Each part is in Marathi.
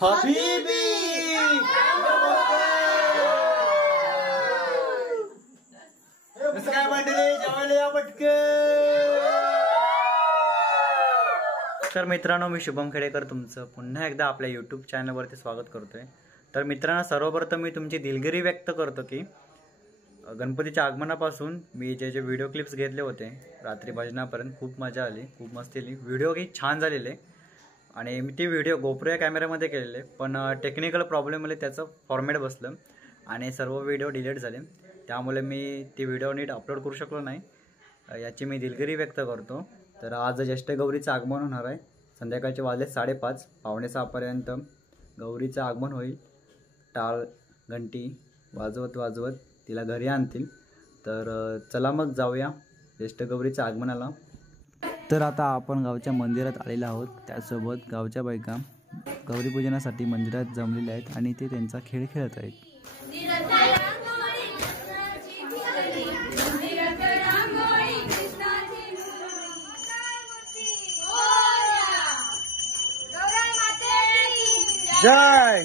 हबीबी काय मंडळी जेवायला या पटकन. तर मित्रांनो, मी शुभम खेडेकर तुमचं पुन्हा एकदा आपल्या यूट्यूब चॅनलवरती स्वागत करतोय. तर मित्रांनो, सर्वप्रथम मी तुमची दिलगिरी व्यक्त करतो की गणपतीच्या आगमनापासून मी जे व्हिडिओ क्लिप्स घेतले होते रात्री भजनापर्यंत खूप मजा आली, खूप मस्ती आली. व्हिडिओ काही छान झालेले आणि मी ती व्हिडिओ गोप्रो या कॅमेऱ्यामध्ये केलेले, पण टेक्निकल प्रॉब्लेममुळे त्याचं फॉर्मॅट बसलं आणि सर्व व्हिडिओ डिलीट झाले. त्यामुळे मी ती व्हिडिओ नीट अपलोड करू शकलो नाही. याची मी दिलगिरी व्यक्त करतो. तर आज ज्येष्ठ गौरीचं आगमन होणार आहे. संध्याकाळचे वाजले 5:30, 5:45पर्यंत गौरीचं आगमन होईल. टाळ घंटी वाजवत वाजवत तिला घरी आणतील. तर चला मग जाऊया ज्येष्ठ गौरीच्या आगमनाला. तर आता आपण गावच्या मंदिरात आलेलो आहोत. त्यासोबत गावच्या बायका गौरीपूजनासाठी मंदिरात जमलेल्या आहेत आणि ते त्यांचा खेळ खेळत आहेत. जय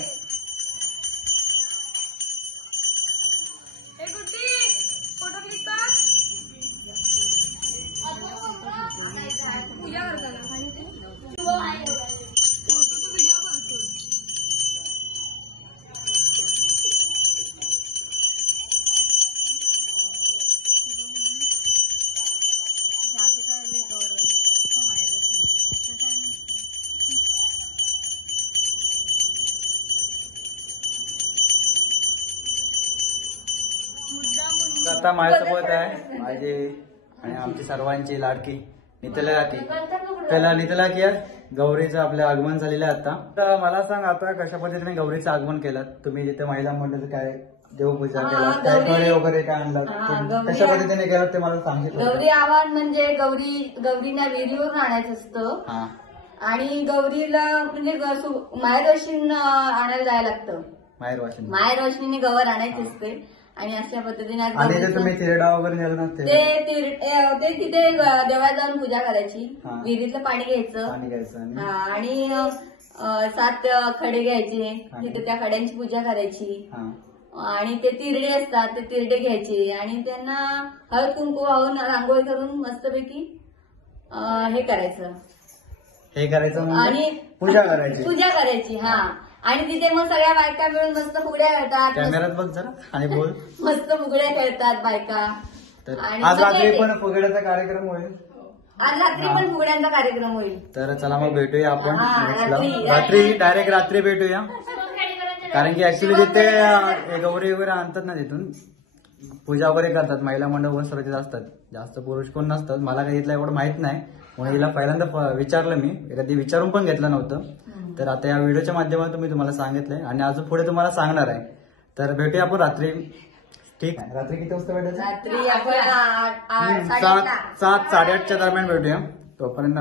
आता माझ्यासोबत आहे माझी आणि आमची सर्वांची लाडकी नितला काकी. पहिला नितला की गौरीचं आपलं आगमन झालेलं आहे आता. तर मला सांग, आता कशा पद्धतीने गौरीचं आगमन केलं तुम्ही? जिथे महिला मंडळ काय देवपूजा केला, काय फळे वगैरे काय आणलं, कशा पद्धतीने केलं ते मला सांगितलं. गौरी आवाहन म्हणजे गौरीला विहिरीवरून आणायचं असतं आणि गौरीला म्हणजे माहेरवाशीन आणायला जायला लागतं. माहेरवाशीने गवर आणायची असते आणि अशा पद्धतीने तुम्ही तिरडा वगैरे नेलं नसते ते तिथे देवाला जाऊन पूजा करायची. विहिरीतलं पाणी घ्यायचं आणि 7 खडे घ्यायचे. तिथे त्या खड्यांची पूजा करायची आणि ते तिरडे असतात ते तिरडे घ्यायचे आणि त्यांना हळद कुंकू वाहून रांगोळी करून मस्तपैकी हे करायचं आणि पूजा करायची. आणि तिथे मग सगळ्या बायका मिळून मस्त फुगड्या खेळतात. कॅमेऱ्यात बघ जरा आणि बोल. मस्त फुगड्या खेळतात बायका. आज रात्री पण फुगड्याचा कार्यक्रम होईल. आज रात्री पण फुगड्यांचा कार्यक्रम होईल. तर चला मग भेटूया आपण डायरेक्ट रात्री भेटूया. कारण की ऍक्च्युली तिथे गौरी वगैरे आणतात ना, तिथून पूजा वगैरे करतात. महिला मंडळ वगैरे सर्व तिथे असतात. जास्त पुरुष कोण नसतात. मला काही इथलं एवढं माहित नाही म्हणून हिला पहिल्यांदा विचारलं मी. कधी विचारून पण घेतलं नव्हतं. तर आता या व्हिडिओच्या माध्यमातून मी तुम्हाला सांगितलंय आणि अजून पुढे तुम्हाला सांगणार आहे. तर भेटूया आपण रात्री. ठीक आहे, रात्री किती वाजता भेटायचं? रात्री आपण 7-8च्या दरम्यान भेटूया. तोपर्यंत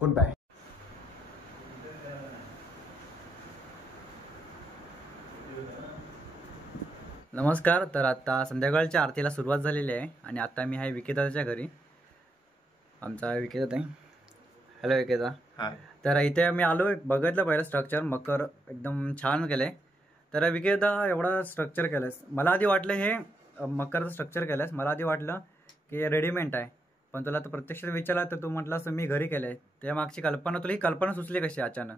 गुड बाय. नमस्कार. तर आता संध्याकाळच्या आरतीला सुरुवात झालेली आहे आणि आता मी आहे विकेताच्या घरी. आमचा विकेता आहे. हॅलो विकेता. तर इथे मी आलो, बघितलं पहिलं स्ट्रक्चर. मकर एकदम छान केलंय. तर विकेता एवढा स्ट्रक्चर केलंयस, मला आधी वाटलं हे मकरचं स्ट्रक्चर केलंयस, मला आधी वाटलं की रेडीमेड आहे. पण तुला तर प्रत्यक्षात विचारला तर तू म्हटलं मी घरी केलंय. त्या मागची कल्पना, तुला ही कल्पना सुचली कशी अचानक?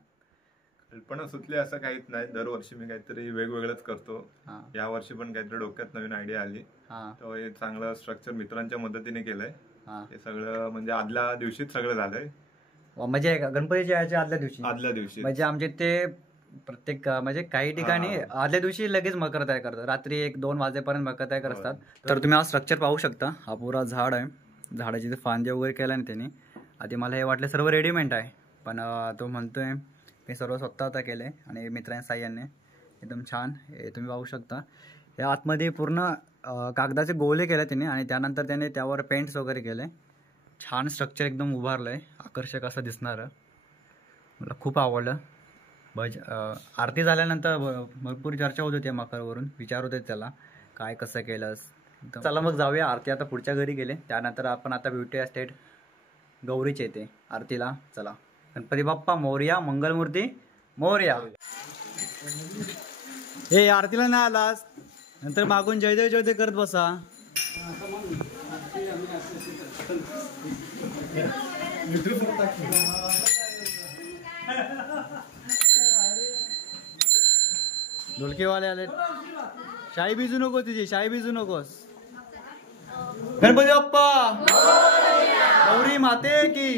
कल्पना सुचली असं काहीच नाही. दरवर्षी मी काहीतरी वेगवेगळंच करतो. या वर्षी पण काहीतरी डोक्यात नवीन आयडिया आली. तर हे चांगलं स्ट्रक्चर मित्रांच्या मदतीने केलंय. हे सगळं म्हणजे आदल्या दिवशीच सगळं झालंय. म्हणजे गणपतीच्या याच्या आदल्या दिवशी म्हणजे आमचे ते प्रत्येक म्हणजे काही ठिकाणी आदल्या दिवशी लगेच मकर तयार करतात. रात्री 1-2 वाजेपर्यंत मकर तयार करतात. तर तुम्ही हा स्ट्रक्चर पाहू शकता. हा पुरा झाड आहे. झाडाची फांदे वगैरे केल्या ना त्यांनी. आधी मला हे वाटलं सर्व रेडीमेड आहे, पण तो म्हणतोय मी सर्व स्वतः आता केलंय आणि मित्रांच्या साह्याने एकदम छान. हे तुम्ही पाहू शकता. हे आतमध्ये पूर्ण कागदाचे गोले केले त्यांनी आणि त्यानंतर त्याने त्यावर पेंट्स वगैरे केले. छान स्ट्रक्चर एकदम उभारलंय, आकर्षक असं दिसणारं. मला खूप आवडलं. आरती झाल्यानंतर भरपूर चर्चा होत होती मकरवरून. विचार होते त्याला काय कसं केलंस. चला मग जाऊया. आरती आता पुढच्या घरी गेले, त्यानंतर आपण आता भेटूया स्टेट गौरीचे येते आरतीला. चला. गणपती बाप्पा मोरया, मंगलमूर्ती मोरया. हे आरतीला नाही आलास नंतर मागून जय जय जय जय करत बसा. ढोलकेवाले आले. शाई भिजू नको तुझी, शाई भिजू नकोस. गणपती बाप्पा गौरी माते की.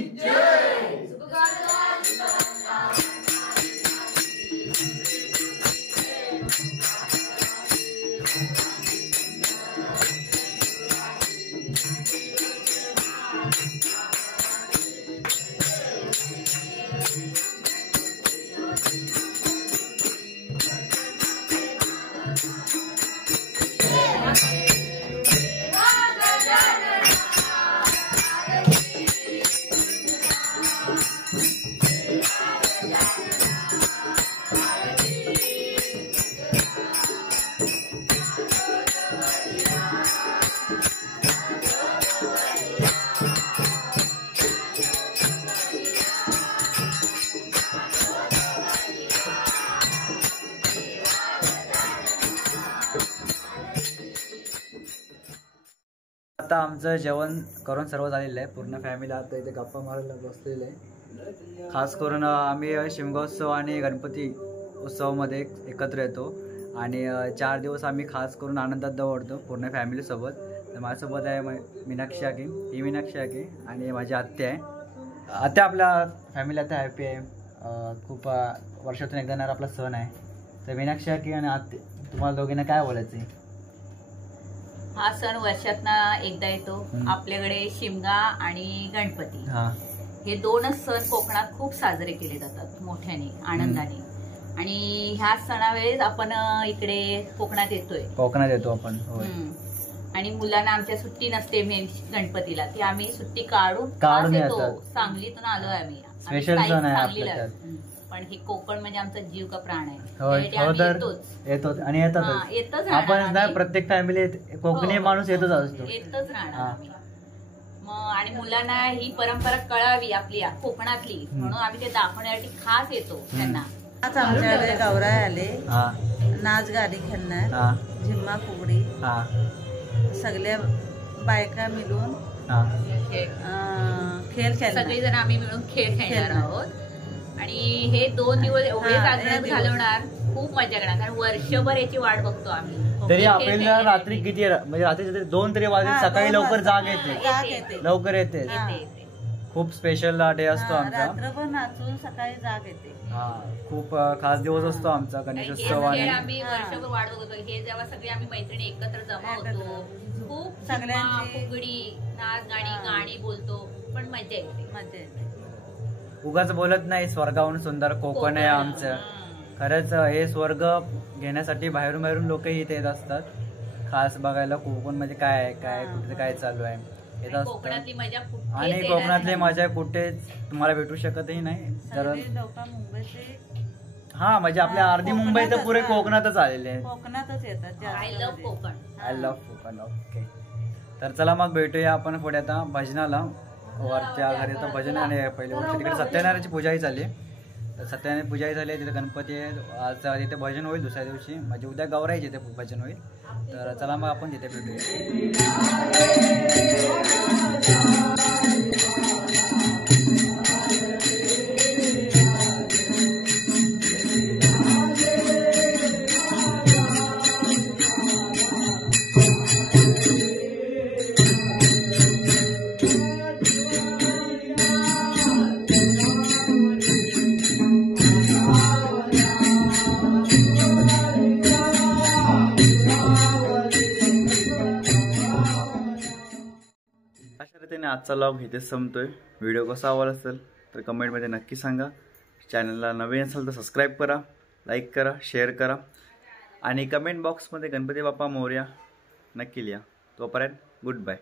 आता आमचं जेवण करून सर्व झालेलं आहे. पूर्ण फॅमिली आता इथे गप्पा मारायला बसलेलं आहे. खास करून आम्ही शिमगोत्सव आणि गणपती उत्सवामध्ये एकत्र येतो आणि 4 दिवस आम्ही खास करून आनंदात दौडतो पूर्ण फॅमिलीसोबत. तर माझ्यासोबत आहे मीनाक्षी आकी, ही मीनाक्षी आकी आणि माझी आत्या आहे. आत्या आपल्या फॅमिली आता हॅपी आहे. खूप वर्षातून एकदा येणारा आपला सण आहे. तर मीनाक्षी आकी आणि आत्या तुम्हाला दोघींना काय बोलायचं आहे? हा सण वर्षातनं एकदा येतो. आपल्याकडे शिमगा आणि गणपती हे 2च सण कोकणात खूप साजरे केले जातात मोठ्याने आनंदाने. आणि ह्या सणावेळेस आपण इकडे कोकणात येतो आपण. आणि मुलांना आमच्या सुट्टी नसते मेन गणपतीला, ती आम्ही सुट्टी काढून येतो. सांगलीतून आलोय आम्ही. स्पेशल सण आहे आपल्याला. पण हे कोकण म्हणजे आमचा जीव का प्राण आहे. येतो आणि येतच आपण ना प्रत्येक फॅमिली कोकणी माणूस येतच राहणार. मग आणि मुलांना ही परंपरा कळावी आपली कोकणातली म्हणून आम्ही ते दाखवण्यासाठी खास येतो त्यांना. आज आमच्याकडे गौराई आले, नाच गाडी खेळणार, झिम्मा फुगडी, सगळ्या बायका मिळून खेळ खेळणार. सगळेजण आम्ही मिळून खेळ खेळणार आहोत. आणि हे 2 दिवस एवढे जागरणात घालवणार, खूप मजा करणार. कारण वर्षभर याची वाट बघतो आम्ही. तरी आपल्याला रात्री किती म्हणजे रात्री 2 तरी वाजले, सकाळी लवकर जाग येते, लवकर येते. खूप स्पेशल डे असतो आमचा. रात्रभर नाचून सकाळी जाग येते. खूप खास दिवस असतो आमचा गणेशोत्सव. आणि आम्ही वर्षभर वाट बघतो. हे जेव्हा सगळे आम्ही मैत्रिणी एकत्र जमा होतो, खूप सगळ्यांची फुगडी, नाच गाणी बोलतो, पण मजा येते. उगाच बोलत नाही स्वर्गाहून सुंदर कोकण आहे आमचं. खरंच हे स्वर्ग घेण्यासाठी बाहेरून बाहेरून लोक इथे येत असतात खास बघायला कोकण मध्ये काय आहे, काय कुठे काय चालू आहे येत असतात. आणि कोकणातली मजा कुठेच तुम्हाला भेटू शकतही नाही. तर म्हणजे आपल्या अर्धी मुंबई तर पुरे कोकणातच आलेले आहे. कोकणातच येतात. I love Konkan. ओके, तर चला मग भेटूया आपण पुढे आता भजनाला. वरच्या घरी तर भजन आणि पहिल्या वर्षी तिकडे सत्यनारायणाची पूजाही झाली. तर सत्यनारायण पूजाही झाली, तिथे गणपती आहे. आज तिथे भजन होईल दुसऱ्या दिवशी, म्हणजे उद्या गौराईचे तिथे भजन होईल. तर चला मग आपण तिथे भेटूया. आजचा व्लॉग इथेच संपतोय. व्हिडिओ कसा आवडला असेल तर कमेंटमध्ये नक्की सांगा. चॅनलला नवीन असेल तर सबस्क्राईब करा, लाईक करा, शेअर करा आणि कमेंट बॉक्समध्ये गणपती बाप्पा मोरया नक्की लिहा. तोपर्यंत गुड बाय.